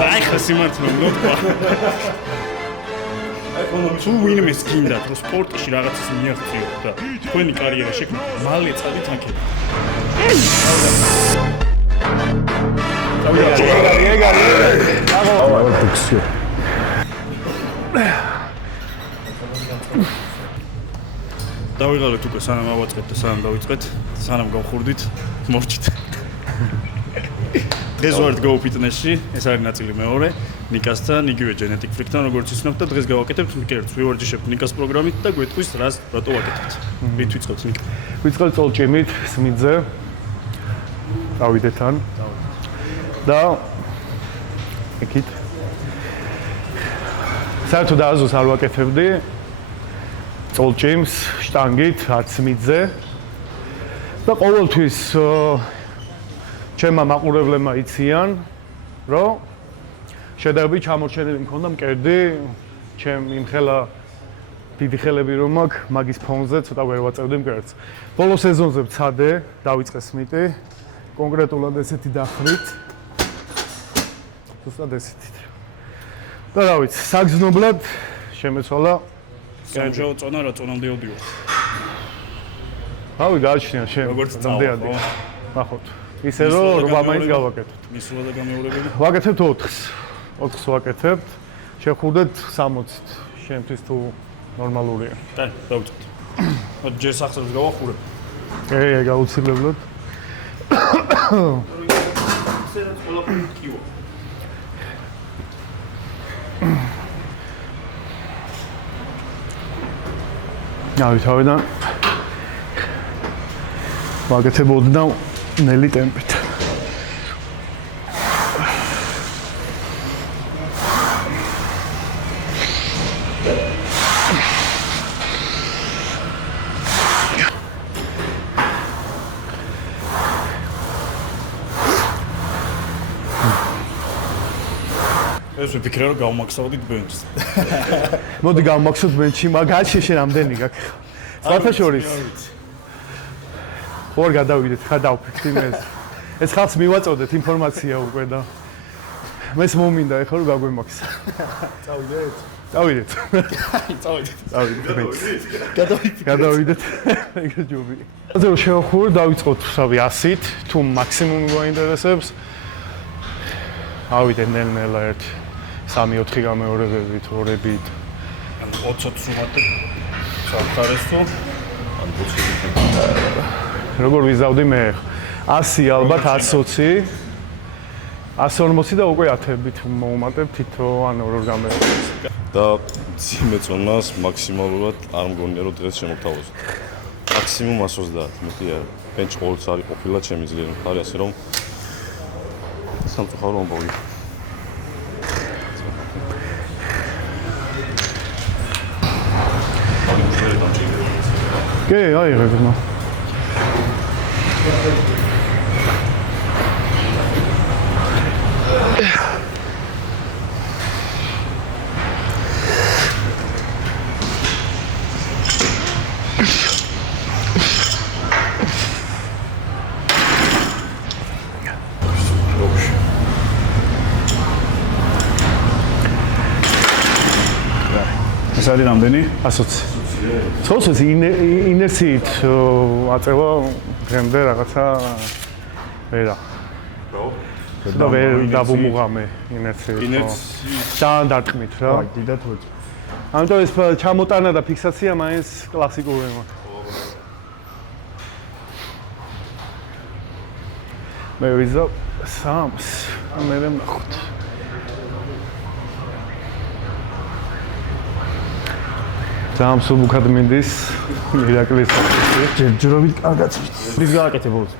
აი ხა სიმართლე უნდა თქვა. თუ ვინმეს გინდათ რომ სპორტში რაღაცას მიაღწიოთ და თქვენი კარიერა შექმნათ, მალე წავით აქეთ. დავიღალეთ უკვე სანამ ავაწყეთ და სანამ დავიწყეთ, სანამ გავხურდით, მორჩით. დღეს ვართ Go Fitness-ში, ეს არის ნაწილი მეორე, ნიკასთან, იგივე Genetic Freak-თან, როგორც იცნობთ და დღეს გავაკეთებთ მკერდს, ვივარჯიშებთ ნიკას პროგრამით და გვეტყვის რატო ვაკეთებთ. რით ვიწყებთ ნიკა? ვიწყებთ წოლჭიმით, სმიძზე. დავიდეთ თან. და ეკით. საერთოდ აზოს არ ვაკეთებდი. წოლჭიმს, შტანგით, არც სმიძზე. და ყოველთვის ჩემმა მაყურებლებმა იციან, რომ შედარებით ჩამორჩენილი მქონდა მკერდი, ჩემ იმხელა დიდი ხელები რომ მაქვს, მაგის ფონზე ცოტა ვერ ვაწევდი მკერდს. ბოლო სეზონზე ვცადე, დავიწყე სმიტი, კონკრეტულად ესეთი დახრით. ზუსტად ესეთით. და რა ვიცი, საგრძნობლად შემეცვალა სამშაბათო წონა რა წონამდე ოდიო. რავი, გააჩნია შენ. როგორც წამდეადი. ნახოთ. ისე რომ 8 მაინც გავაკეთოთ. მისულა და გამეორებელი. ვაკეთებთ 4-ს. 4-ს ვაკეთებთ. შევხვდეთ 60-ით. შენთვის თუ ნორმალურია. და დავიწყოთ. ჯერ სახსრებს გავახურებ. გაუცილებლად. ისე რაც ყველაფერი ტკივა. თავიდან ვაკეთებოდნავ ნელი ტემპით. ეს ვიფიქრე რომ გავმაქსავდით ბენჩს. მოდი გავმაქსოთ ბენჩი, მაგალითად შენ ამდენი გაქვს. სხვათა შორის. ხوار გადავიდეთ, ხა დავფიქრდი მე. ეს ხალხს მივაწოდეთ ინფორმაცია უკვე და მეც მომინდა ეხლა რომ გაგვემაქსა. წავიდეთ. წავიდეთ. გადავიდეთ. ეგრე ჯობი. ასე რომ შევხურ, დავიწყოთ რავი 100-ით, თუ მაქსიმუმი გვაინტერესებს. ავიდეთ ნელ-ნელა ერთ 3-4 გამეორებებით, 2-ებით. ან 20-ს ვუმატებ. საფხარესო. ან 20-ით. როგორ ვიზავდი მე? 100 ალბათ 120. 140 და უკვე 10-ით მოუმატებ თითო ან ორ გამეორებას. და ძიმე წონას მაქსიმალურად არ მგონია რომ დღეს შემოგთავაზო. მაქსიმუმ 130, მეტი არა. ბენჩ ყოველთვის არის ყოფილა ჩემი ძლიერი მხარე, ასე რომ სამწუხარო ამბავი. კი, აი რეგნა. ეს არის რამდენი? 120. ცოლს ინერციით აწევა დღემდე რაღაცა ვერა. და ვერ დაბუმუღამე ინერციით. ძალიან დარტყმით რა. აი, დიდად ვეწ. ამიტომ ეს ჩამოტანა და ფიქსაცია მაინც კლასიკური მაქვს. მე ვიზავ 3-ს, მე ვნახოთ. ძალიან სუბუქად მინდის ირაკლის ჯერჯერობით კარგად ვიცი. რის გავაკეთე ბოლოს?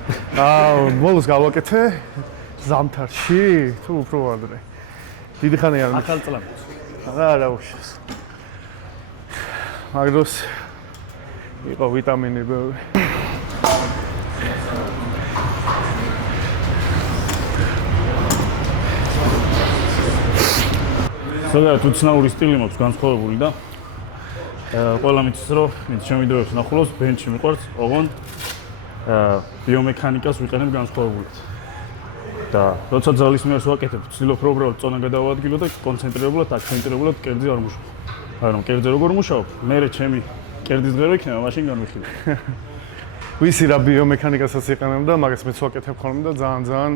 ბოლოს გავაკეთე ზამთარში, თუ უფრო ადრე. დიდი ხანი არ ახალ წლად. არა უშავს. მაგდროს იყო ვიტამინი ბევრი. ზოგადად უცნაური სტილი მაქვს განსხვავებული და ყველა მითის რომ ჩემ ვიდეოებს ნახულობს, ბენჩი მიყვარს, ოღონდ ბიომექანიკას ვიყენებ განსხვავებულად. და როცა ძალის მიერს ვაკეთებ, ვცდილობ რომ უბრალოდ წონა გადავადგილო და კონცენტრირებულად, აქცენტირებულად კერძი არ მუშაობ. მაგრამ კერძი როგორ მუშაობ? მე ჩემი კერძის ღერო იქნება, მაშინ განვიხილე. ვიცი რა ბიომექანიკასაც იყენებ და მაგას მეც ვაკეთებ ხოლმე და ძალიან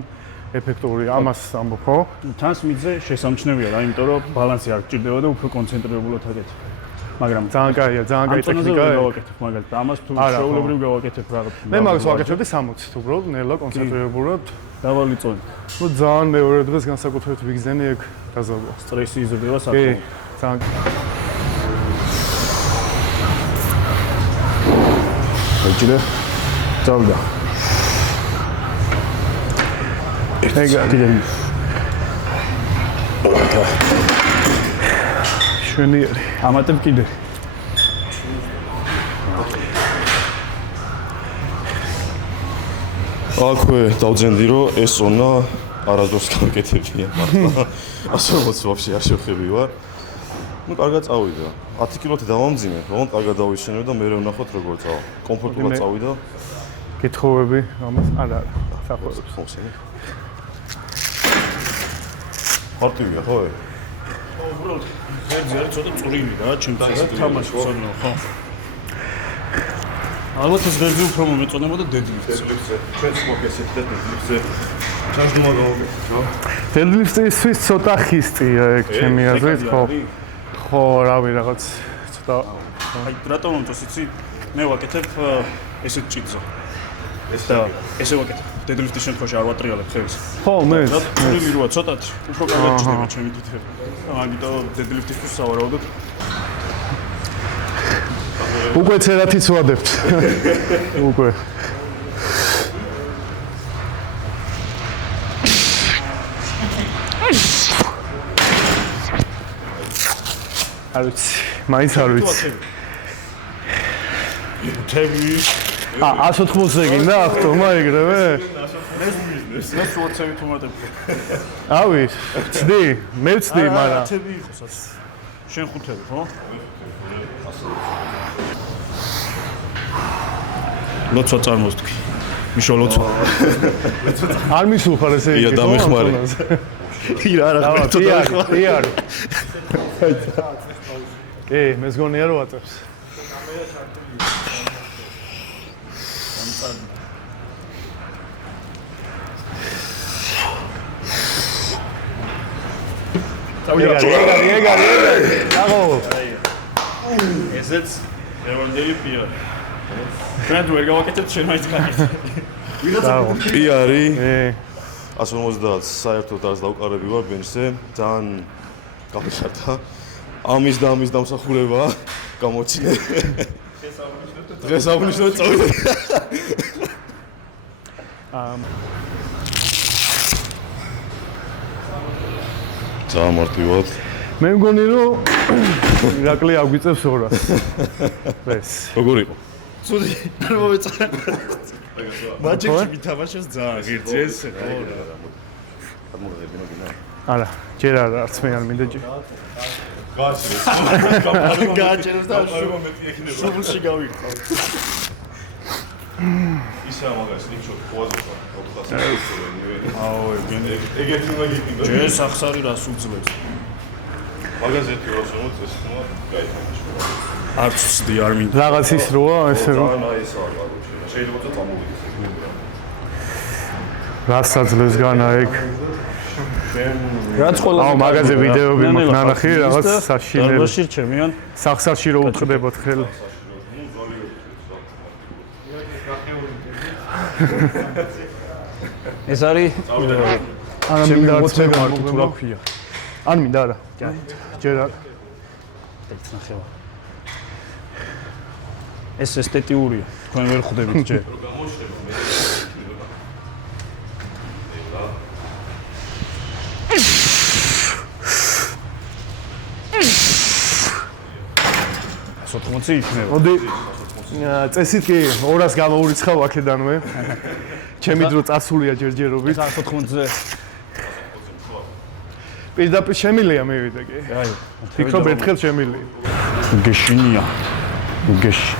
ეფექტური ამას ამბობ, ხო? თანს მიდზე შესამჩნევია რა, იმიტომ რომ ბალანსი არ გჭირდება და უფრო კონცენტრირებულად აკეთებ. მაგრამ ძალიან კაია, ძალიან კაი ტექნიკაა. გავაკეთებ მაგალითად, ამას თუ შეუულებრივ გავაკეთებ რა. მე მაგას ვაკეთებდი 60-ით უბრალოდ, ნელა კონცენტრირებულად. დავალი წონი. ნუ ძალიან მეორე დღეს განსაკუთრებით ვიგზენი ეგ დაზავდა. სტრესი იზრდება კი, საკმაოდ. ძალიან ეჭირე. წავდა. ეგა კიდე შვენიერი. ამატებ კიდე. აქვე დავძენდი რომ ეს ზონა არასდროს გავაკეთებია მართლა. ასე როგორც ვაფშე არ შევხები ვარ. ნუ კარგად წავიდა. 10 კილოთი დავამძინე, რომ კარგად დავისვენებ და მე ვნახოთ როგორ წავა. კომფორტულად წავიდა. კითხოვები ამას არა, საყვარელს. ხოსენი. მარტივია ხო? უბრალოდ ღერძი არის ცოტა წვრილი რა, ჩემთვის რა თამაში ცოდნა ხო? ალბათ ეს ღერძი უფრო მომეწონებოდა დედლიფტზე. ჩვენც მოგესეთ დედლიფტზე. ჩაშდომა გავაკეთეთ რა. დედლიფტისთვის ცოტა ხისტია ეგ ჩემი აზრით, ხო? ხო, რავი, რაღაც ცოტა აი რატომ მომწონს იცი? მე ვაკეთებ ესეთ ჭიძო. და ესე ვაკეთებ. დედლიფტის შემთხვევაში არ ვატრიალებ ხელს. ხო, მეც. რა წვრილი როა ცოტათ უფრო კარგად ჭდება ჩემი თითები. ამიტომ დედლიფტისთვის სავარაუდოდ უკვე ცერათიც ვადებთ. უკვე. არ ვიცი, მაინც არ ვიცი. თები 180-ზე გინდა ახტომა ეგრევე? მე სუოცებით უმატებ. ავი, ვცდი, მე ვცდი, მაგრამ თები იყო სადაც. შენ ხუთები ხო? ლოცვა წარმოსთქი. მიშო ლოცვა. არ მისულხარ ესე იგი. ია დამეხმარე. ირა რა ხო? კი არის. კი, მე ზგონია რომ აწევს. ეგარი. აღო. ესეც ეროვნული პიარი. ფრენდ ვერ გავაკეთებ შენ მაინც გაიქცე. პიარი. 150 150 საერთოდ არს დავყარები ვარ ბენჩზე. ძალიან გამიშარდა. ამის და ამის დამსახურება გამოჩინე. დღეს აღნიშნოთ წავიდე. ძალიან მარტივად. მე მგონი რომ ირაკლი აგვიწევს 200. ეს. როგორ იყო? ცუდი არ მომეწონა. მაჩებში ვითამაშეს ძალიან ღირსი ეს ხო. გადმოგედინო გინა. არა, ჯერ არც მე არ მინდა ჯერ. გააჩერებს და შუბლში გავიხო. ისა მაგას ნიჩო ხوازოა. აუ ეგეთი მაგიტი. ჯეს ახსარი რას უძლებს. მაგას ერთი როს მოწ ეს თქმა გაიქნა. არც ვსდი არ მინდა. რაღაც ის როა, ესე რომ აი ეს არის მაგუჩი. შეიძლება და წამოვიდეს. რასაც განა ეგ. რაც ყველა აუ მაგაზე ვიდეოები მაქვს ნანახი რაღაც საშინელი. დარბაზში რჩემიან. სახსარში რო უწყდებოდ ხელი. ეს არის არა მინდა არც მე მარკი თუ რა ქვია. არ მინდა არა. ჯერ არ. ეცნახება. ეს ესთეტიურია. თქვენ ვერ ხვდებით ჯერ. სოთმოცი იქნება. მოდი წესით კი 200 გამოურიცხავ აქედანვე. ჩემი დრო წასულია ჯერჯერობით. 180-ზე. პირდაპირ შემილია მივიდა კი. აი, ფიქრობ ერთხელ შემილია. გეშინია. გეში.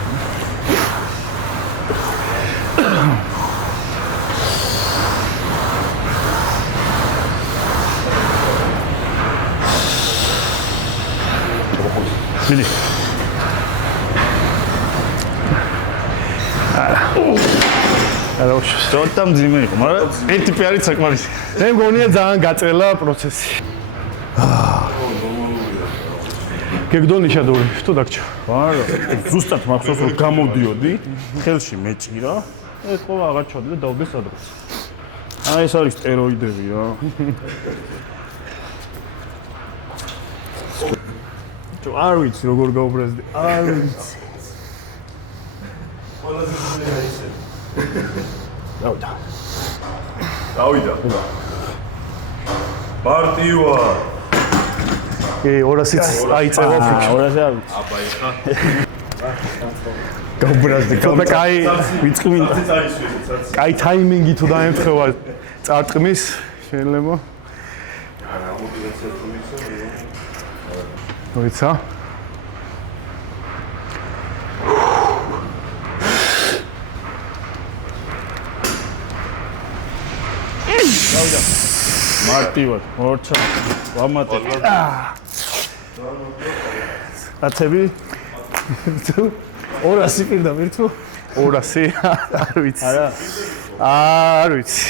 მიდი. არა უშ. ცოტა მძიმე იყო, მაგრამ ერთ ტიპი არის საკმარისი. მე მგონია ძალიან გაწელა პროცესი. გეგდონი შადური, თუ დაგჭა. არა, ზუსტად მახსოვს რომ გამოვდიოდი, ხელში მეჭირა, ეს ყოლა აღარ ჩავდი და დავდე სადღაც. აი ეს არის სტეროიდები რა. არ ვიცი როგორ გაუბრაზდი. არ ვიცი. ყველაზე ძლიერი ისე. დავდა. დავიდა. პარტივა. 200-იც აიწევა ფიქრი. 200 არ ვიცი. აბა ეხა. გაუბრაზდი. ცოტა კაი ვიწყმინდა. კაი ტაიმინგი თუ დაემთხევა წარწყმის, შეიძლება. არა, მოტივაცია თუ მიცო. მოიცა. დავდა. მარტივად, ორჩა. ვამატე. აცები 200 პირდაპირ თუ 200 არ ვიცი. არა. არ ვიცი.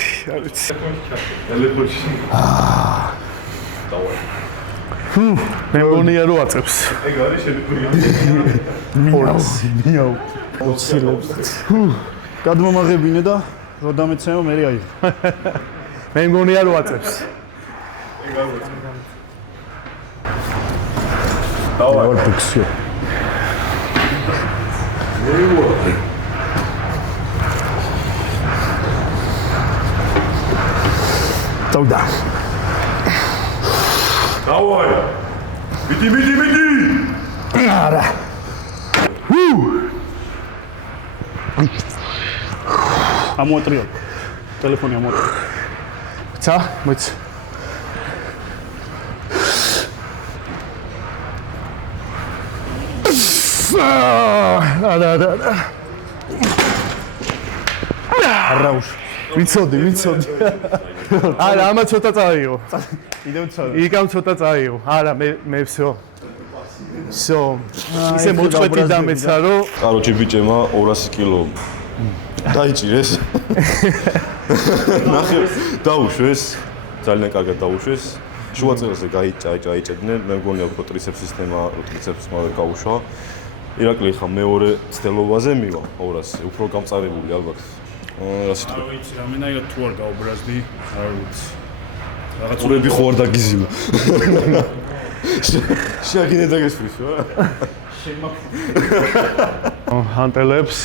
ტელეფონში. დავაი. მე მგონია რომ აწევს. ეგ არის შეგვიძლია. 200 მიაუ. 20 ლεπτი. გადმომაღებინე და რო დამეცემო მე აი. მე მგონია რომ აწევს. ეგ არის. დავაი. ვარ ბუქსი. დავდა. დავაი. მიდი. არა. ამოატრიო. ტელეფონი ამოატრიო. ცა, მოიც. არა. არაუშ. ვიცოდი. არა, ამა ცოტა წაიღო. კიდევ ცოტა. იგამ ცოტა წაიღო. არა, მე всё. всё. ისე მოწყვეტი დამეცა რომ კაროჩი ბიჭემა 200 კილო დაიჭირეს. ნახე, დაუშვეს. ძალიან კარგად დაუშვეს. შუა წელზე გაიჭედნენ. მე მგონია უფრო ტრიცეპს სისტემა, ტრიცეპსმა ვერ გაუშვა. ირაკლი ხა მეორე ცდელობაზე მივა 200. უფრო გამწარებული ალბათ. რა სიტყვა. არ ვიცი, რამენაირად თუ არ გაუბრაზდი, არ ვიცი. რაღაც ურები ხო არ დაგიზიმა. შეაგინე დაგესვრის რა. ჰანტელებს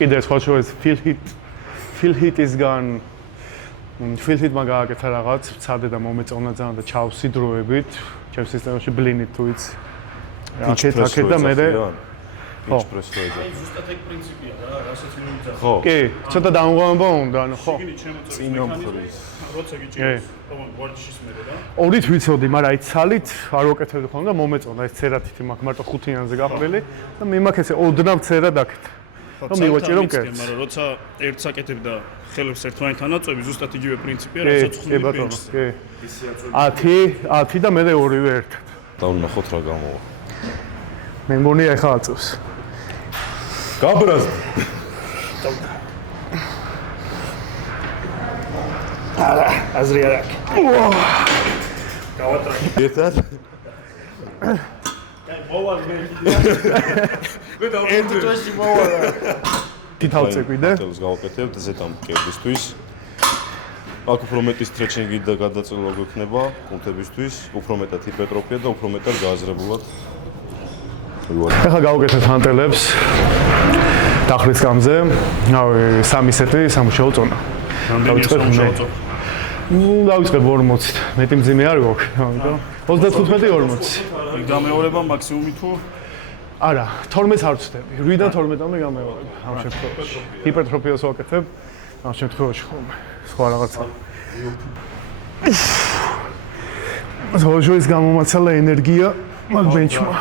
კიდე სხვა შორის feel hit-ისგან feel hit-მა გააკეთა რაღაც, ცადე და მომეწონა ძალიან და ჩავსი დროებით, ჩემს სისტემაში ბლინით თუ იცი. აქეთ და მე pitch press რო ეძახი. ზუსტად ეგ პრინციპია რა, რასაც მიუძახ. ხო. კი, ცოტა დაუნგრაუნდა უნდა, ხო. შიგნით შემოწევს წინა მექანიზმი, მხრის. როცა გიჭირს, თუმცა გვარდიშის მერე რა. ორით ვიცოდი, მაგრამ აი ცალით არ ვაკეთებდი ხოლმე და მომეწონა ეს ცერათითი მაქვს მარტო 5-იანზე გაყრილი და მე მაქვს ესე ოდნავ ცერა დაკეთა. რომ მივაჭირო მკერდს. მაგრამ როცა ერთს აკეთებ და ხელებს ერთმანეთთან აწვევი, ზუსტად იგივე პრინციპია, კი, რასაც კი ხმები ბატონო, ბენჩზე. კი. 10 და მე ორივე ერთად. დავნახოთ რა გამოვა. მე მგონია ეხა აწევს. გაბრაზდი. არა, აზრი არ აქვს. გავატრაკე. ერთად? მოვალ მე. მე დავუშვი. ერთ თვეში მოვალ. თითავწეკვიდე. ტელს გავაკეთებთ ზედამ მკერდისთვის. აქ უფრო მეტი სტრეჩინგი და გადაწილვა გვექნება კუნთებისთვის, უფრო მეტად ჰიპერტროფია და უფრო მეტად გააზრებულად. ეხლა გავუკეთეთ ჰანტელებს. დახრის გამზე. რავი, 3 სეტი სამუშაო წონა. რამდენი სამუშაო წონა? დავიწყებ 40-ით. მეტი მძიმე არ გვაქვს, ამიტომ 35-40. გამეორება მაქსიმუმი თუ არა, 12-ს არ ვწდები. 8-დან 12-მდე გამეორება ამ შემთხვევაში. ჰიპერტროფიას ვაკეთებ ამ შემთხვევაში ხოლმე. სხვა რაღაცა. ზოგადად გამომაცალა ენერგია მაგ ბენჩმა.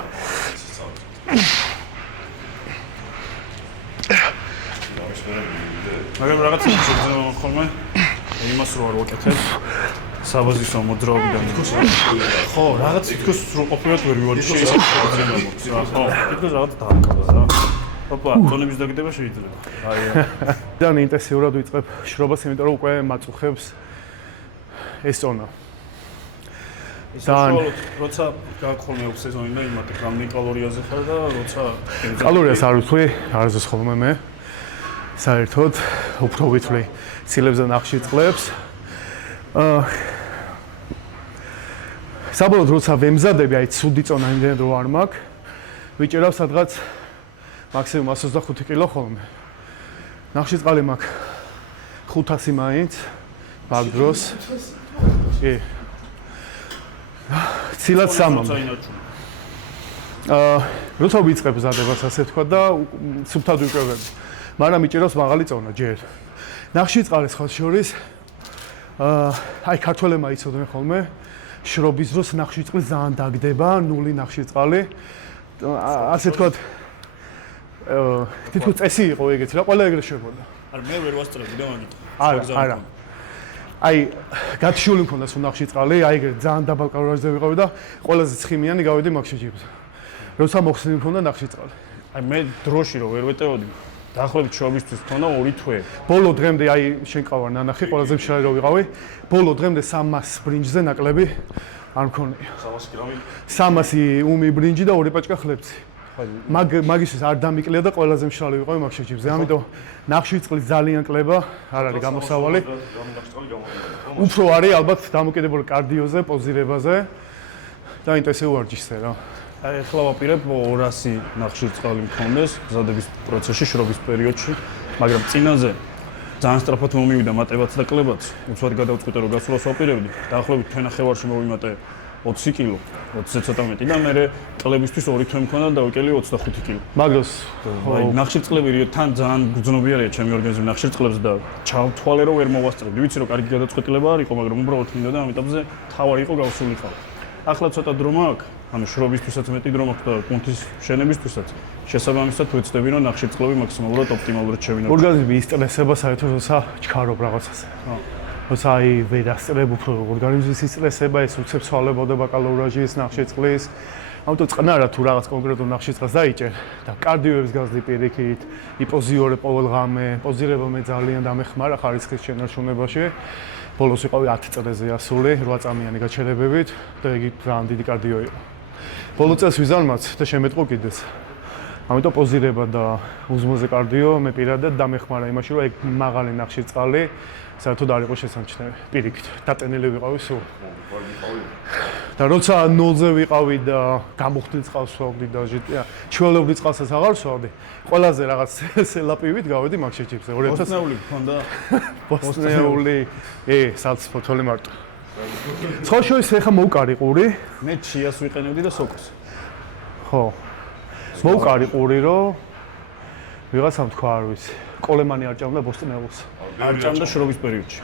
მაგრამ რაღაცა შეიძლება ხოლმე იმას რო არ ვაკეთებ. საბაზისო მოძრაობიდან. ხო, რაღაც თითქოს სრულყოფილად ვერ ვივარდი შეიძლება. ხო, თითქოს რაღაც დააკავდა რა. ოპა, ტონების დაგდება შეიძლება. აი. ძალიან ინტენსიურად ვიწყებ შრობას, იმიტომ რომ უკვე მაწუხებს ეს ზონა. საშუალოდ, როცა გაგხოლმე 6 სეზონი და იმათი რამდენი კალორიაზე ხარ და როცა კალორიას არ ვთვლი, არასდროს ხოლმე მე. საერთოდ უფრო ვითვლი ცილებს და ნახშირწყლებს. საბოლოოდ როცა ვემზადები, აი ცუდი წონა იმდენად რო არ მაქვს, ვიჭერავს სადღაც მაქსიმუმ 125 კილო ხოლმე. ნახშირწყალი მაქვს 500 მაინც მაგ დროს. კი. ცილად სამამდე. როცა ვიწყებ მზადებას ასე თქვა და სუფთად ვიკრებები. მაგრამ მიჭირავს მაღალი წონა ჯერ. ნახშირწყალი სხვა შორის აი ქართველებმა იცოდნენ ხოლმე შრობის დროს ნახშირწყალი ძალიან დაგდება, ნული ნახშირწყალი. ასე თქვა თითქოს წესი იყო ეგეც რა, ყველა ეგრე შეგვოდა. არ მე ვერ ვასწრებდი და მაგით. არა. აი გათშული მქონდა სულ ნახშირწყალი, აი ეგრე ძალიან დაბალ კალორიაზე ვიყავი და ყველაზე ცხიმიანი გავედი მაგ შეჯიბრზე. როცა მოხსნილი მქონდა ნახშირწყალი. აი მე დროში რო ვერ ვეტეოდი. დაახლოებით შრობისთვის მქონდა 2 თვე. ბოლო დღემდე აი შენ ყავარ ნანახი, ყველაზე მშრალი რო ვიყავი. ბოლო დღემდე 300 ბრინჯზე ნაკლები არ მქონია. 300 გრამი. 300 უმი ბრინჯი და 2 პაჭკა ხლებცი. მაგისთვის არ დამიკლია და ყველაზე მშრალი ვიყავი მაგ შეჯიბრზე. ამიტომ ნახშირწყლის ძალიან კლება არ არის გამოსავალი. უფრო არის ალბათ დამოკიდებული კარდიოზე, პოზირებაზე და ინტენსიურ ვარჯიშზე რა. აი ახლა ვაპირებ 200 ნახშირწყალი მქონდეს მზადების პროცესში, შრობის პერიოდში, მაგრამ წინაზე ძალიან სწრაფად მომივიდა მატებაც და კლებაც. უცბად გადავწყვიტე რომ გასულას ვაპირებდი. დაახლოებით თვენახევარში მოვიმატე 20 კილო, 20-ზე ცოტა მეტი და მე კლებისთვის 2 თვე მქონდა და დავიკელი 25 კილო. მაგას აი ნახშირწყლები თან ძალიან გრძნობიარეა ჩემი ორგანიზმი ნახშირწყლებს და ჩავთვალე რომ ვერ მოვასწრებდი. ვიცი რომ კარგი გადაწყვეტილება არ იყო, მაგრამ უბრალოდ მინდა და ამიტომზე თავი იყო გავსულიყავ. ახლა ცოტა დრო მაქვს, ანუ შრობისთვისაც მეტი დრო მაქვს და კუნთის შენებისთვისაც. შესაბამისად ვეცდები რომ ნახშირწყლები მაქსიმალურად ოპტიმალურად შევინახო. ორგანიზმი ისტრესება საერთოდ როცა ჩქარობ რაღაცაზე. როცა აი ვერ ასწრებ უფრო ორგანიზმის ისტრესება, ეს უცებ ცვალებოდება კალორიაჟის, ნახშირწყლის. ამიტომ წყნარა თუ რაღაც კონკრეტულ ნახშირწყლს დაიჭერ და კარდიოებს გაზდი პირიქით, იპოზიორე ყოველ ღამე, პოზირება მე ძალიან დამეხმარა ხარისხის შენარჩუნებაში. ბოლოს ვიყავი 10 წელზე ასული, 8 წამიანი გაჩერებებით და იგი ძალიან დიდი კარდიო იყო. ბოლო წელს ვიზარმაც და შემეტყო კიდეც. ამიტომ პოზირება და უზმოზე კარდიო მე პირადად დამეხმარა იმაში, რომ ეგ მაღალი ნახშირწყალი საერთოდ არ იყო შესამჩნევი. პირიქით, დატენილი ვიყავი სულ. და როცა 0-ზე ვიყავი და გამოხდილი წყალს ვსვავდი და ჩვეულებრივ წყალსაც აღარ ვსვავდი, ყველაზე რაღაც სელაპივით გავედი მაგ შეჯიბრზე. 2000 ბოსტნეული მქონდა. ბოსტნეული, სალც ფოთოლი მარტო. სხვა შორის ეხა მოვკარი ყური. მე ჩიას ვიყენებდი და სოკოს. ხო. მოვკარი ყური, რომ ვიღაცამ თქვა არ ვიცი. კოლემანი არ ჭამდა ბოსტნეულს. არ ჭამდა შრობის პერიოდში.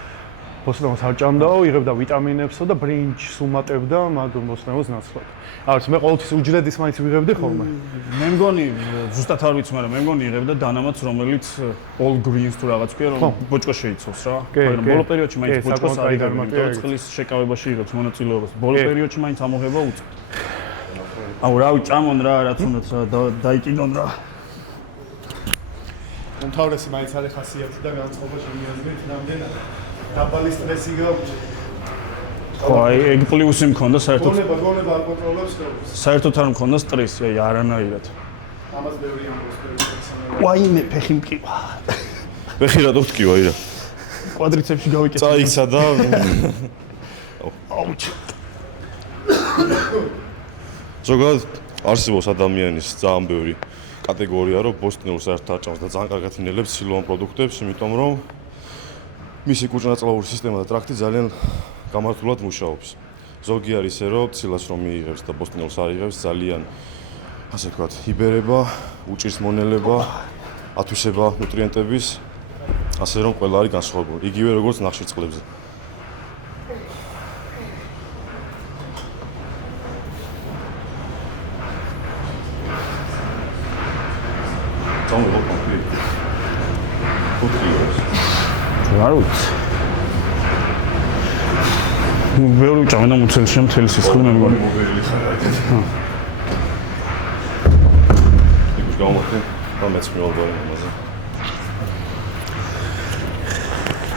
ბოსტნეულს არ ჭამდაო, იღებდა ვიტამინებსო და ბრინჯს უმატებდა მაგ ბოსტნეულს ნაცვლად. არ ვიცი, მე ყოველთვის უჯრედის მაინც ვიღებდი ხოლმე. მე მგონი ზუსტად არ ვიცი, მაგრამ მე მგონი იღებდა დანამატს, რომელიც all greens თუ რაღაც ქვია, რომ ბოჭკო შეიცავს რა. მაგრამ ბოლო პერიოდში მაინც ბოჭკოს არ იღებდა, წყლის შეკავებაში იღებს მონაწილეობას. ბოლო პერიოდში მაინც ამოღება უწევს. აუ რავი, ჭამონ რა, რაც უნდათ რა, დაიკიდონ რა. უმთავრესი მაინც არის ხასიათი და განწყობა შემიაზრეთ ნამდვილად. დაბალი სტრესი გაქვს. ხო, აი ეგ პლუსი მქონდა საერთოდ. გონება არ კონტროლებს ხერხს. საერთოდ არ მქონდა სტრესი, აი არანაირად. ამას ბევრი ამბობს, ბევრი. ვაიმე, ფეხი მკივა. ფეხი რატო ვტკივა ირა? კვადრიცეპსში გავიკეთე. წაიცა და აუჩ. ზოგადად არსებობს ადამიანის ძალიან ბევრი კატეგორია, რომ ბოსტნეულს საერთოდ არ ჭამს და ძალიან კარგად ინელებს ცილოვან პროდუქტებს, იმიტომ რომ მისი კუჭ-ნაწლავური სისტემა და ტრაქტი ძალიან გამართულად მუშაობს. ზოგი არის ისე, რომ ცილას რომ მიიღებს და ბოსტნეულს არ იღებს, ძალიან ასე ვთქვათ, იბერება, უჭირს მონელება, ათვისება ნუტრიენტების, ასე რომ ყველა არის განსხვავებული. იგივე როგორც ნახშირწყლებზე. არ ვიცი. ბევრი ჭამდა მუცელში მთელი სისხლი მე მგონი. მობილი ხარ აი. იქ გამოვხდი და მეც მივალბარე ამაზე.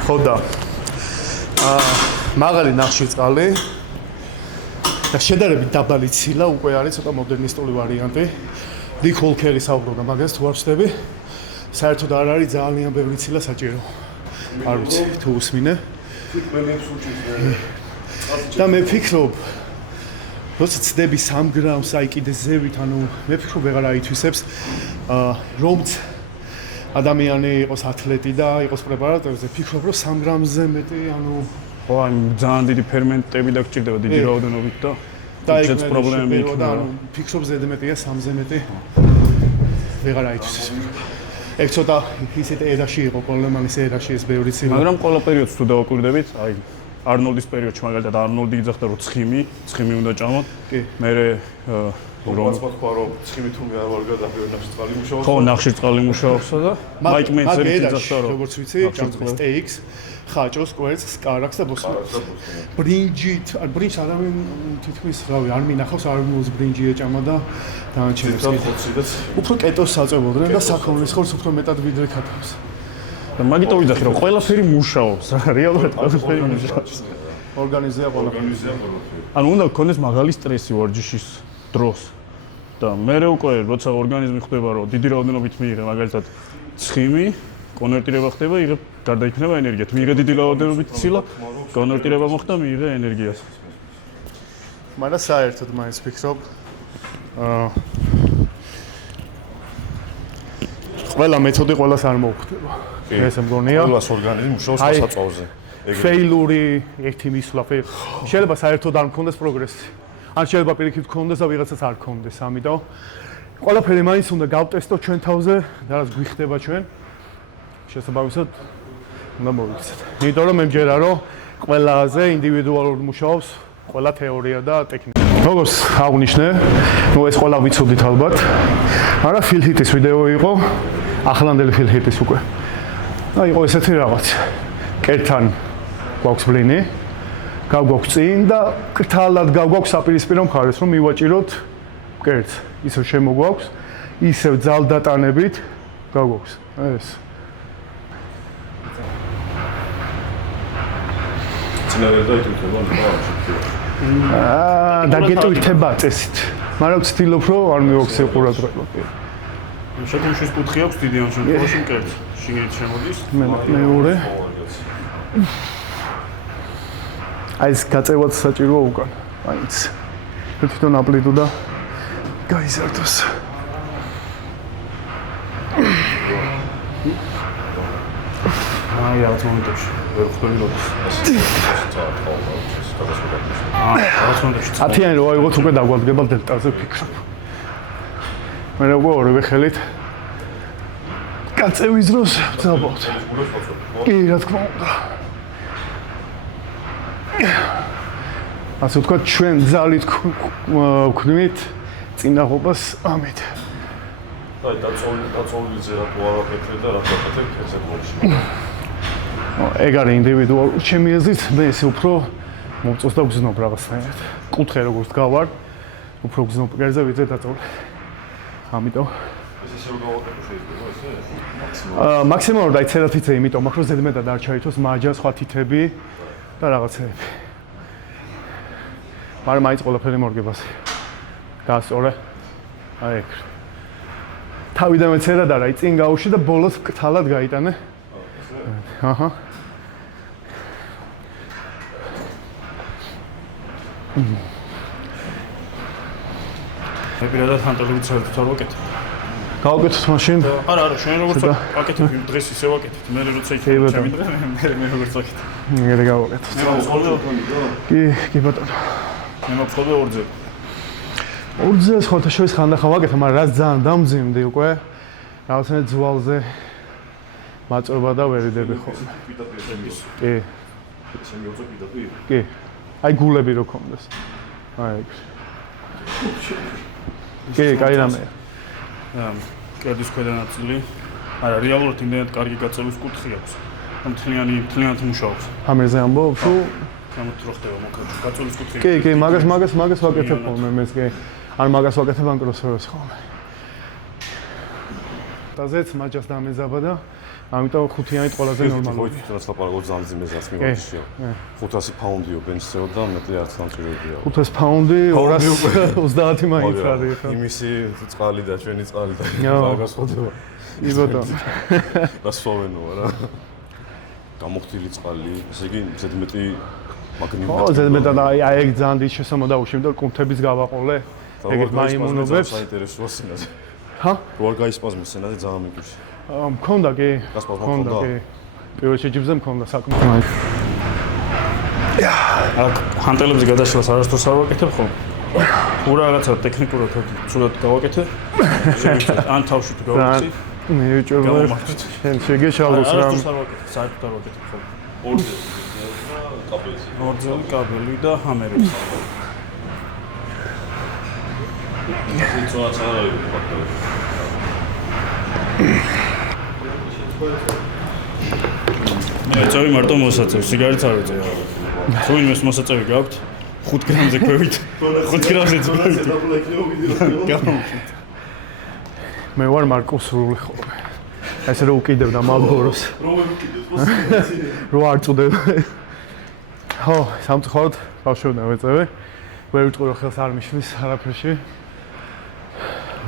ხოდა მაღალი ნახშირწყალი და შედარებით დაბალი ცილა უკვე არის ცოტა მოდერნისტული ვარიანტი. Dick Holker-ი საუბრობდა მაგას თუ არ ვწდები. საერთოდ არ არის ძალიან ბევრი ცილა საჭირო. არ ვიცი თუ უსმინე. და მე ვფიქრობ როცა ცდები 3 გრამს აი კიდე ზევით, ანუ მე ვფიქრობ ვეღარ აითვისებს რომც ადამიანი იყოს ათლეტი და იყოს პრეპარატორზე, ვფიქრობ რომ 3 გრამზე მეტი, ანუ ხო, აი ძალიან დიდი ფერმენტები და გჭირდება დიდი რაოდენობით და ეს პრობლემები იქნება. ანუ ვფიქრობ ზედმეტია 3-ზე მეტი. ვეღარ აითვისებს. ეგ ცოტა ისეთ ერაში იყო, კოლემანის ერაში ეს ბევრი ცილა. მაგრამ ყველა პერიოდს თუ დავაკვირდებით, აი არნოლდის პერიოდში მაგალითად არნოლდი იძახდა რომ ცხიმი უნდა ჭამოთ. კი. მე რომ თქვა რომ ცხიმი თუ მე არ ვარ გადავიდე ნახშირწყალი მუშაობს. ხო, ნახშირწყალი მუშაობს და მაიკ მენცერი იძახდა რომ როგორც ვიცი, ჭამს სტეიქს, ხაჭოს, კვერცხს, კარაქს და ბოსტნებს. ბრინჯით, ან ბრინჯს ადამიან თითქმის რავი არ მინახავს, არ მოს ბრინჯი ეჭამა და დანარჩენებს უფრო კეტოს საწევოდნენ და საქონლის ხორცს უფრო მეტად ვიდრე ქათავს. და მაგიტო ვიძახი რომ ყველაფერი მუშაობს, რეალურად ყველაფერი მუშაობს. ორგანიზია ყველაფერი. ანუ უნდა გქონდეს მაღალი სტრესი ვარჯიშის დროს. და მე უკვე როცა ორგანიზმი ხვდება რომ დიდი რაოდენობით მიიღე მაგალითად ცხიმი, კონვერტირება ხდება, იღებ გარდაიქმნება ენერგია. თუ მიიღე დიდი რაოდენობით ცილა, კონვერტირება მოხდა, მიიღე ენერგიას. მაგრამ საერთოდ მაინც ვფიქრობ ყველა მეთოდი ყველას არ მოუხდება. ესე მგონია. ყველას ორგანიზმი მუშაობს სასწაულზე. ფეილური ერთი მისვლა შეიძლება საერთოდ არ მქონდეს პროგრესი. ან შეიძლება პირიქით მქონდეს და ვიღაცას არ მქონდეს, ამიტომ ყველაფერი მაინც უნდა გავტესტოთ ჩვენ თავზე და რაც გვიხდება ჩვენ შესაბამისად უნდა მოვიქცეთ. იმიტომ რომ მე მჯერა რომ ყველაზე ინდივიდუალურად მუშაობს ყველა თეორია და ტექნიკა. როგორც აღნიშნე, ნუ ეს ყველა ვიცოდით ალბათ, მაგრამ Phil Heath-ის ვიდეო იყო, ახლანდელი Phil Heath-ის უკვე. და იყო ესეთი რაღაც. კერთან გვაქვს ბლინი, გავგვაქვს წინ და კრთალად გავგვაქვს საპირისპირო მხარეს, რომ მივაჭიროთ კერტს. ისევ შემოგვაქვს, ისევ ძალდატანებით გავგვაქვს. ეს წინარე და იტვირთება და გეტვირთება წესით. მაგრამ ვცდილობ რომ არ მივაქცე ყურადღება. შეკუმშვის კუთხე აქვს დიდი ამ შემთხვევაში კერტს. შიგნით შემოდის. მეორე. აი ეს გაწევაც საჭიროა უკან. აიც. თვითონ აპლიტუ და გაიზარდოს. აი რაღაც მომენტებში ვერ ხვდები როდის. რაღაც მომენტებში 10-იანი რო აიღოთ უკვე დაგვადგება დელტაზე ვფიქრობ. მე როგორ ორივე ხელით გაწევის დროს ვცალბავთ. კი, რა თქმა უნდა. ასე ვთქვათ, ჩვენ ძალით ვქმნით წინაღობას ამით. აი დაწოლილი ზერა თუ არ აკეთე და რა გაკეთე ფესებოში. ეგ არის ინდივიდუალური ჩემი აზრით, მე ესე უფრო მომწონს და ვგზნობ რაღაცნაირად. კუთხე როგორც გავარ, უფრო ვგზნობ კერზე ვიდრე დაწოლი. ამიტომ ეს ისე რომ გავაკეთო შეიძლება ესე? მაქსიმალურად აი ცერათიცე, იმიტომ მაქვს რომ ზედმეტად არ ჩაითოს მაჯა, სხვა თითები და რაღაცეები. მაგრამ მაინც ყველაფერი მორგებას. გაასწორე. აი ეგ. თავიდანვე ცერად არა, წინ გაუშვი და ბოლოს კრთალად გაიტანე. აჰა. მე პირადად ჰანტელებით საერთოდ არ ვაკეთებ. გავაკეთოთ მაშინ. არა, ჩვენ როგორც ვაკეთებ დღეს ისე ვაკეთებ. მე როცა იქნება ჩემი დღე, მე როგორც ვაკეთებ. მე გავაკეთოთ. კი ბატონო. მე მოგწოდე ორძე. ორძე სხვათა შორის ხანდახან ვაკეთებ, მაგრამ რაც ძალიან დამძიმდი უკვე. რაღაცნაირად ძვალზე მაწვება და ვერიდები ხოლმე. კი. კი. აი გულები რო ქონდეს. აი ეგ. კი, კაი რამეა. კერდის ქვედა ნაწილი. არა, რეალურად იმდენად კარგი გაწევის კუთხე აქვს. მთლიანად მუშაობს. ამერზე ამბობ, თუ ამით რო ხდება მოკლედ გაწოლის კუთხე. კი, მაგას ვაკეთებ ხოლმე მეც კი. ან მაგას ვაკეთებ ან კროსოვერს ხოლმე. დაზეც მაჯას დამეზაბა და ამიტომ 5-იანით ყველაზე ნორმალურია. რაც ლაპარაკობ ზამძიმეზეც მივაჩიო. 500 პაუნდიო ბენჩსეო და მეტი არც დამჭირებია. 500 პაუნდი 230 მაინც არის ხო? იმისი წყალი და ჩვენი წყალი და მაგას ხდება. კი ბატონო. გასვავენოა რა. გამოხდილი წყალი, ესე იგი ზედმეტი მაგნიუმი. ო, ზედმეტად აი ეგ ძალიან დიდ შესამო დაუშვი და კუნთების გავაყოლე. ეგეთ მაიმუნობებს. საინტერესოა სცენაზე. ჰა? როგორ გაისპაზმის სცენაზე ძალიან მიგუში. მქონდა კი. გასპაზმა კი. პირველ შეჯიბზე მქონდა საკმაოდ. აქ ჰანტელებზე გადაშლას არასდროს არ ვაკეთებ ხოლმე. თუ რაღაცა ტექნიკურად ცუდად გავაკეთე, შეიძლება ან თავში თუ გავაკეთე. მიუჭირდა შენ შეგეშალოს რა. არასდროს არ ვაკეთებ, საერთოდ არ ვაკეთებ ხოლმე. ორძელი კაბელი და ჰამერი. ცოტა არა ვიყავ. მე წავი მარტო მოსაწევ, სიგარეტს არ ვიწევ. თუ იმეს მოსაწევი გაქვთ 5 გრამზე ქვევით. 5 გრამზე ქვევით. მე ვარ მარკუს რული ხოლმე. ესე რომ უკიდებდა მალბოროს. რო არ წუდებ. ხო, სამწუხაროდ ბავშვობიდან ვეწევი. ვერ ვიტყვი რომ ხელს არ მიშლის არაფერში.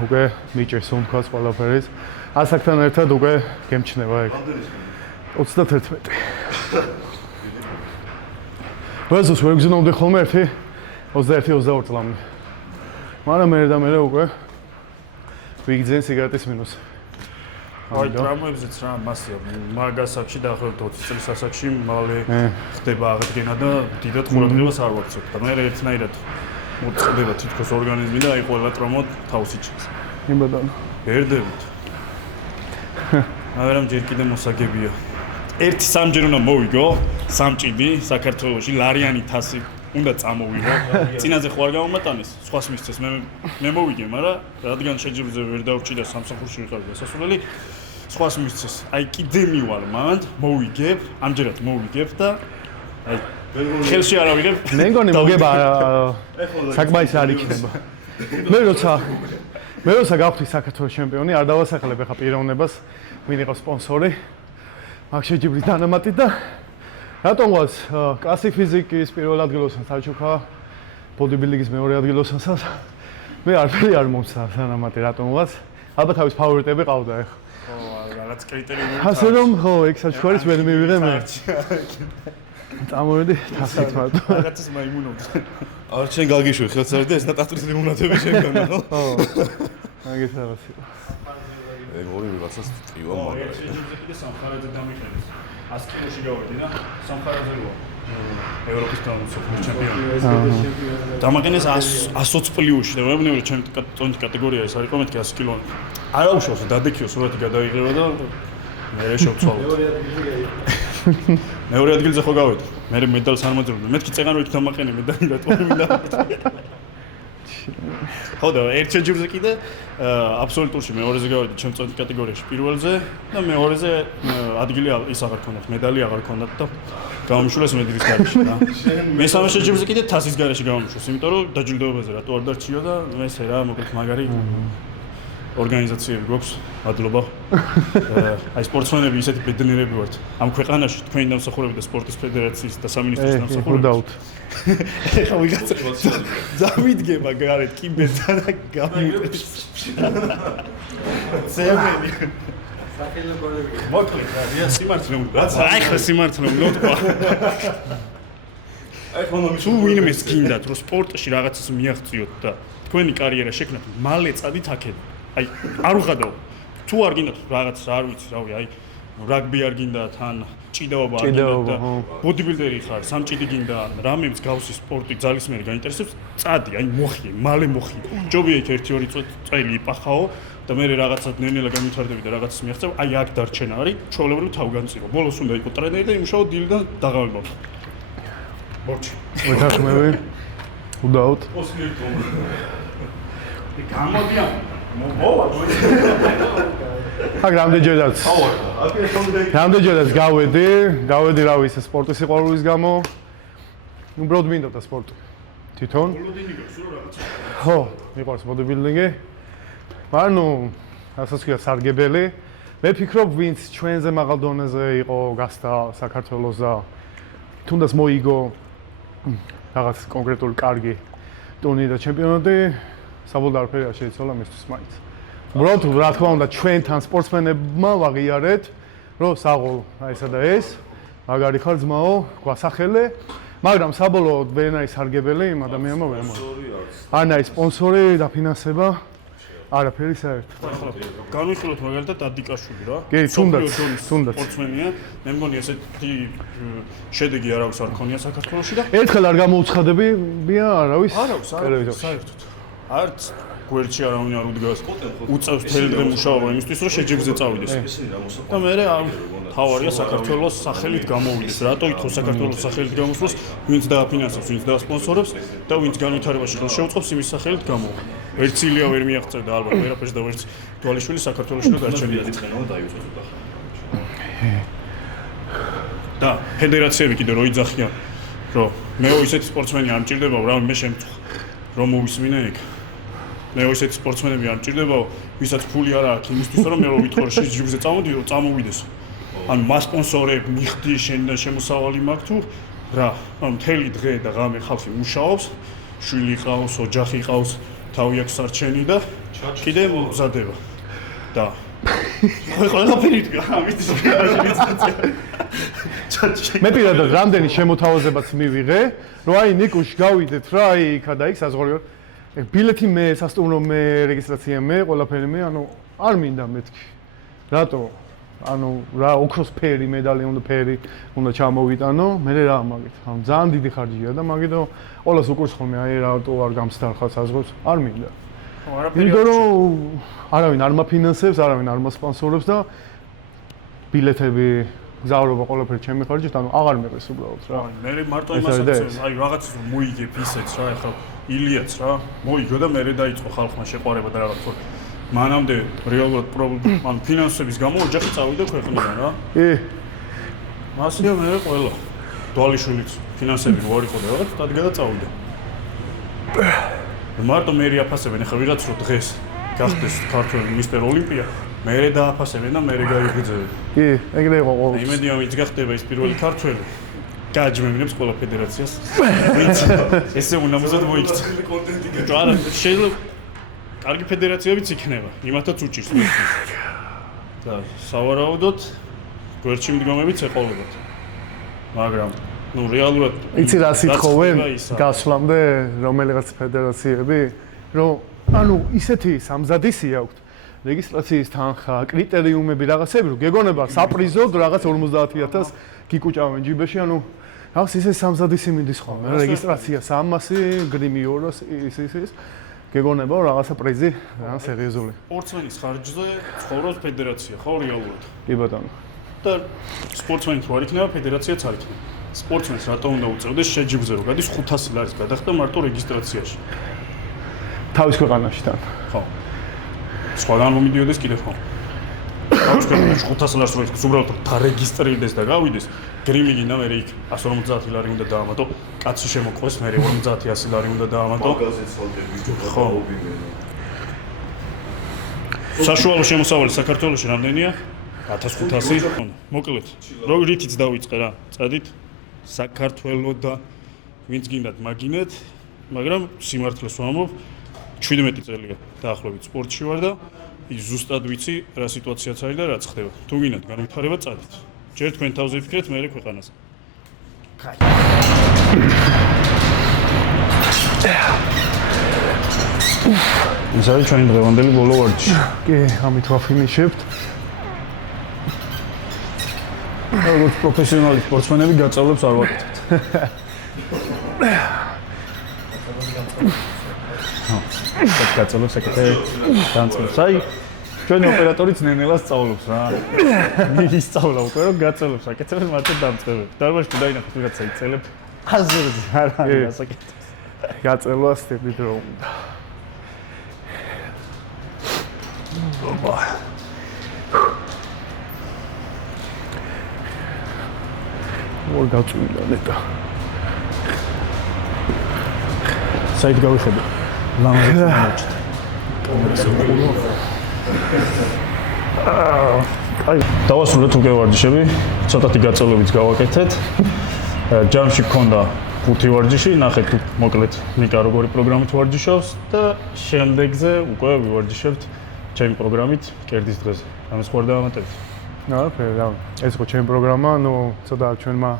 უკვე მიჭირს უმქოს ყველაფერის. ასაკთან ერთად უკვე გემჩნევა ეგ. 31. ვეზოს ვერ გზნობდი ხოლმე ერთი 21-22 წლამდე. მაგრამ მე უკვე ვიგძენ სიგარეტის მინუსი. აი ტრამვებზეც რა მასია, მაგასაკში დაახლოებით 20 წლის ასაკში მალე ხდება აღდგენა და დიდად ყურადღებას არ ვაქცევთ. და მე ერთნაირად მოწყდება თითქოს ორგანიზმი და აი ყველა ტრამვა თავს იჩენს. კი ბატონო. ვერდებით. მაგრამ ჯერ კიდე მოსაგებია. ერთი სამჯერ უნდა მოვიგო, სამჭიდი საქართველოში ლარიანი თასი უნდა წამოვიღო. წინაზე ხო არ გამომატანეს, სხვას მისცეს, მე მოვიგე, მაგრამ რადგან შეჯიბრზე ვერ დავრჩი და სამსახურში ვიყავი დასასრულელი, სხვას მისცეს. აი კიდე მივალ მანდ, მოვიგებ, ამჯერად მოვიგებ და აი ხელში არ ავიღებ. მე მგონი მოგება საკმაის არ იქნება. მე როცა გავხდი საქართველოს ჩემპიონი, არ დავასახლებ ახლა პიროვნებას, ვინ იყო სპონსორი. მაგ შეჯიბრის დანამატი და რატომღაც კლასი ფიზიკის პირველ ადგილოსან საჩუქა, ბოდიბილდინგის მეორე ადგილოსანაც მე არაფერი არ მომცა დანამატი რატომღაც. ალბათ თავის ფავორიტები ყავდა ახლა. ხო, რაღაც კრიტერიუმი. ასე რომ ხო, ეგ საჩუქარის ვერ მივიღე მე. წამოვედი თასით მარტო. რაღაცას მაიმუნობთ. არ შენ გაგიშვი ხელს არის და ეს ნატატრის ლიმონადები შეგანა, ხო? ხო. მაგის რაღაც იყო. ეგ ორი ვიღაცას ტყივა მაგრამ. შეჯიბრზე კიდე სამხარაძე დამიყენეს. 100 კილოში გავარდი და სამხარაძე როა. ევროპის თავმოყრილი ჩემპიონი. დამაყენეს 120 პლიუში და მეუბნები ჩემი ტონი კატეგორია ეს არის მეთქი 100 კილო. არა უშავს დადექიო სურათი გადაიღება და მე შევცვალოთ. მეორე ადგილზე ხო გავედი. მე მედალს არ მოძებნე. მეთქი წეღანობით დამაყენე მედალი რატომ მინდა. ხო და ერთ შეჯიბრზე კიდე აბსოლუტურში მეორეზე გავედი ჩემ წონით კატეგორიაში პირველზე და მეორეზე ადგილი ის აღარ ქონდათ, მედალი აღარ ქონდათ და გამომიშულეს მედლის გარეშე რა. მესამე შეჯიბრზე კიდე თასის გარეშე გამომიშულეს, იმიტომ რომ დაჯილდოებაზე რატო არ დარჩიო და მესე რა, მოკლედ მაგარი ორგანიზაციები გვაქვს, მადლობა. აი სპორტსმენები ისეთი ბედნიერები ვართ. ამ ქვეყანაში თქვენი დამსახურები და სპორტის ფედერაციის და სამინისტროს დამსახურები. ეხა ვიღაცა დამიდგება გარეთ კიბეთა და გამიყვეს. ზემენი. მოკლედ რა, სიმართლე უნდა. აი ხა სიმართლე უნდა თქვა. აი ხომ თუ ვინმეს გინდათ რომ სპორტში რაღაცას მიაღწიოთ და თქვენი კარიერა შექმნათ, მალე წადით აქედან. აი არ უღადაო. თუ არ გინდათ რაღაც არ ვიცი, რავი, აი რაგბი არ გინდათ, ან ჭიდაობა არ გინდათ და ბოდიბილდერი ხარ, სამჭიდი გინდა, რამე მსგავსი სპორტი ძალისმიერი გაინტერესებს, წადი, აი მოხიე, მალე მოხიე. ჯობია იქ 1-2 წელი იპახაო და მე რაღაცა ნენელა გამithardები და რაღაცას მიაღწევ, აი აქ დარჩენა არის, ჩვეულებრივ თავგანწირო. ბოლოს უნდა იყო ტრენერი და იმუშაო დილიდან დაღავებავ. მორჩი. ვეთანხმები. უდაოდ. ოსმირტო. გამოდიან. მოვა. აქ რამდენჯერაც გავედი, რავი, ეს სპორტის სიყვარულის გამო. უბრალოდ მინდოდა სპორტი. თვითონ? ხო, მიყვარს ბოდიბილდინგი. მაგრამ ასაც ქვია სარგებელი. მე ფიქრობ, ვინც ჩვენზე მაღალ დონეზე იყო გასდა საქართველოს და თუნდაც მოიგო რაღაც კონკრეტული კარგი ტურნირი და ჩემპიონატი, საბოლოო არაფერი არ შეიცვალა მისთვის მაინც. უბრალოდ რა თქმა უნდა ჩვენთან სპორტსმენებმა ვაღიარეთ, რომ საღოლ აი ესა და ეს, მაგარი ხარ ძმაო, გვასახელე, მაგრამ საბოლოოდ ვერანაირი სარგებელი იმ ადამიანმა ვერ მოიგო. არნაირი სპონსორი, დაფინანსება არაფერი საერთოდ. განვიხილოთ მაგალითად დადიკაშვილი რა. კი, თუნდაც. სპორტსმენია. მე მგონი ესეთი შედეგი არ აქვს არ ქონია საქართველოში და ერთხელ არ გამოუცხადებია, არავის? არ აქვს, საერთოდ. არც გვერდში არავინ არ უდგას. უწევს თელი დღე მუშაობა იმისთვის, რომ შეჯიბზე წავიდეს. და მე თავარია საქართველოს სახელით გამოვიდეს. რატო ითხოვს საქართველოს სახელით გამოსვლას, ვინც დააფინანსებს, ვინც დაასპონსორებს და ვინც განვითარებაში ხელს შეუწყობს იმის სახელით გამოვა. ერთ ცილია ვერ მიაღწევდა ალბათ ვერაფერს და ვერც თვალიშვილი საქართველოში რომ დარჩენია. და ფედერაციები კიდე რო იძახიან, რომ მეო ისეთი სპორტსმენი არ მჭირდებაო, რა მე შემწუხ, რომ მოვისმინე ეგ. მეო ისეთი სპორტსმენები არ მჭირდებაო, ვისაც ფული არ აქვს იმისთვის, რომ მე რო ვითხოვე შეჯიბზე წამოდი, რომ წამოვიდეს. ანუ მასპონსორებ მიხდი შენიდან შემოსავალი მაქვს თუ რა, ანუ მთელი დღე და ღამე ხალხი მუშაობს, შვილი ყავს, ოჯახი ყავს, თავი აქვს სარჩენი და კიდე მზადება. და ყველაფერი დგა, ამით მე პირადად რამდენი შემოთავაზებაც მივიღე, რომ აი ნიკუში გავიდეთ რა, აი იქა და იქ საზღვარი. ბილეთი მე, სასტუმრო მე, რეგისტრაცია მე, ყველაფერი მე, ანუ არ მინდა მეთქი. რატო? ანუ რა ოქროს ფერი, მედალი უნდა ფერი, უნდა ჩამოვიტანო, მე რა მაგით. ანუ ძალიან დიდი ხარჯია და მაგითო ყველას უკურს ხოლმე აი რატო არ გამსთარხა საზღვრებს, არ მინდა. იმიტომ რომ არავინ არ მაფინანსებს, არავინ არ მასპონსორებს და ბილეთები, გზავრობა ყველაფერი ჩემი ხარჯით, ანუ აღარ მეყეს უბრალოდ რა. მე მარტო იმასაც აი რაღაც მოიგებ ისეც რა, ეხლა ილიაც რა, მოიგო და მე დაიწყო ხალხმა შეყვარება და რაღაც ხო. მანამდე რეალურად პრობლემა, ანუ ფინანსების გამო ოჯახი წავიდა ქვეყნიდან რა. კი. მასია მე ყველა. დვალიშვილიც ფინანსები რო არ იყო და რაღაც დადგა და წავიდა. მარტო მე აფასებენ, ეხლა ვიღაც რო დღეს გახდეს ქართველი მისტერ ოლიმპია, მე დააფასებენ და მე გაიგრძელებ. კი, ეგრე იყო ყოველთვის. იმედია ვინც გახდება ის პირველი ქართველი. გააჯმევნებს ყველა ფედერაციას. ვინც ესე უნამაზად მოიქცა. არა, შეიძლება კარგი ფედერაციებიც იქნება, იმათაც უჭირს მისთვის. და სავარაუდოდ გვერდში მდგომებიც ეყოლებათ. მაგრამ ნუ რეალურად იცი რა სიტყვენ გასვლამდე რომელიღაც ფედერაციები, რომ ანუ ისეთი სამზადისი აქვთ რეგისტრაციის თანხა, კრიტერიუმები რაღაცები, რომ გეგონება საპრიზოდ რაღაც 50,000 გიკუჭავენ ჯიბეში, ანუ რაღაც ისე სამზადისი მიდის ხოლმე, რეგისტრაცია 300, გრიმი 200, ის გეგონება რაღაცა პრიზი, რა სერიოზული. სპორტსმენის ხარჯზე ცხოვრობს ფედერაცია, ხო რეალურად. კი ბატონო. და სპორტსმენი თუ არ იქნება, ფედერაციაც არ იქნება. სპორტსმენს რატო უნდა უწევდეს შეჯიბზე, რომ გადის 500 ლარის გადახდა მარტო რეგისტრაციაში. თავის ქვეყანაში თან. ხო. სხვაგან მომიდიოდეს კიდევ ხო. თავის ქვეყანაში 500 ლარს რო იხოს, უბრალოდ დარეგისტრირდეს და გავიდეს, გრიმი გინდა მე იქ 150 ლარი უნდა დაამატო, კაცი შემოყვეს, მე 50-100 ლარი უნდა დაამატო. ხო. საშუალო შემოსავალი საქართველოში რამდენია? 1500. მოკლედ, რო რითიც დავიწყე რა, წადით საქართველო და ვინც გინდათ მაგინეთ, მაგრამ სიმართლეს ვამბობ, 17 წელია დაახლოებით სპორტში ვარ და ზუსტად ვიცი რა სიტუაციაც არის და რაც ხდება. თუ გინდათ განვითარება, წადით. ჯერ თქვენ თავზე ფიქრეთ, მე ქვეყანაზე. ეს არის ჩვენი დღევანდელი ბოლო ვარჯიში. კი, ამით ვაფინიშებთ. როგორც პროფესიონალი სპორტსმენები გაწავლებს არ ვაკეთებთ. გაწავლებს აკეთე განწყობს. აი, ჩვენი ოპერატორიც ნენელას სწავლობს რა. ისწავლა უკვე რომ გაწავლებს აკეთებს მარტო დამწყებებს. დარბაზში დაინახეთ ვიღაცა იწელებ. აზერზე არ არის ასაკეთებს. გაწელვა სტეპით რომ უნდა. ოპა. მორ გაწვიდა ნეტა. საით გავიხედე. ლამაზად მოჩთ. კამერას უყურო. აი, დავასრულეთ უკვე ვარჯიშები. ცოტათი გაწოლებით გავაკეთეთ. ჯამში გქონდა 5 ვარჯიში, ნახეთ მოკლედ ნიკა როგორი პროგრამით ვარჯიშობს და შემდეგზე უკვე ვივარჯიშებთ ჩემი პროგრამით კერდის დღეზე. ამას ხوار დავამატებთ. ეს იყო ჩემი პროგრამა, ცოტა ჩვენმა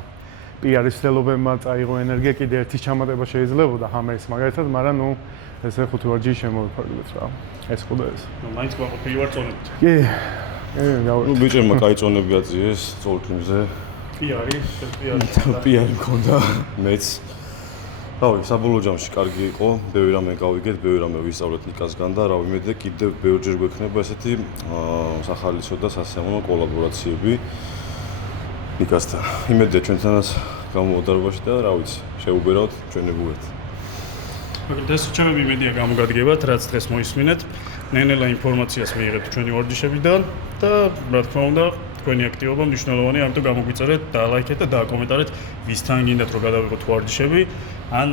PR-ის ცდილობებმა წაიღო ენერგია, კიდე ერთის ჩამატება შეიძლებოდა ჰამერის მაგალითად, მაგრამ ესე 5 ვარჯიში შემოვიფარგლეთ რა. ეს ხო და ეს. მაინც გვაყოფილი ვარ წონებით. კი. ბიჭებმა კაი წონები აწიეს წოლკინზე. PR მქონდა მეც. რავი, საბოლოო ჯამში კარგი იყო, ბევრი რამე გავიგეთ, ბევრი რამე ვისწავლეთ ნიკასგან და რავი, მე და კიდევ ბევრჯერ გვექნება ესეთი სახალისო და სასიამოვნო კოლაბორაციები ნიკასთან. იმედია ჩვენთანაც გამოვადარებაში და რა ვიცი, შეუბერავთ ჩვენებუეთ. მაგრამ ეს ჩემები იმედია გამოგადგებათ, რაც დღეს მოისმინეთ. ნელ-ნელა ინფორმაციას მიიღებთ ჩვენი ვარჯიშებიდან და რა თქმა უნდა თქვენი აქტივობა მნიშვნელოვანია, ამიტომ გამოგვიწერეთ და ლაიქეთ და დააკომენტარეთ, ვისთან გინდათ რომ გადავიღოთ ვარჯიშები, ან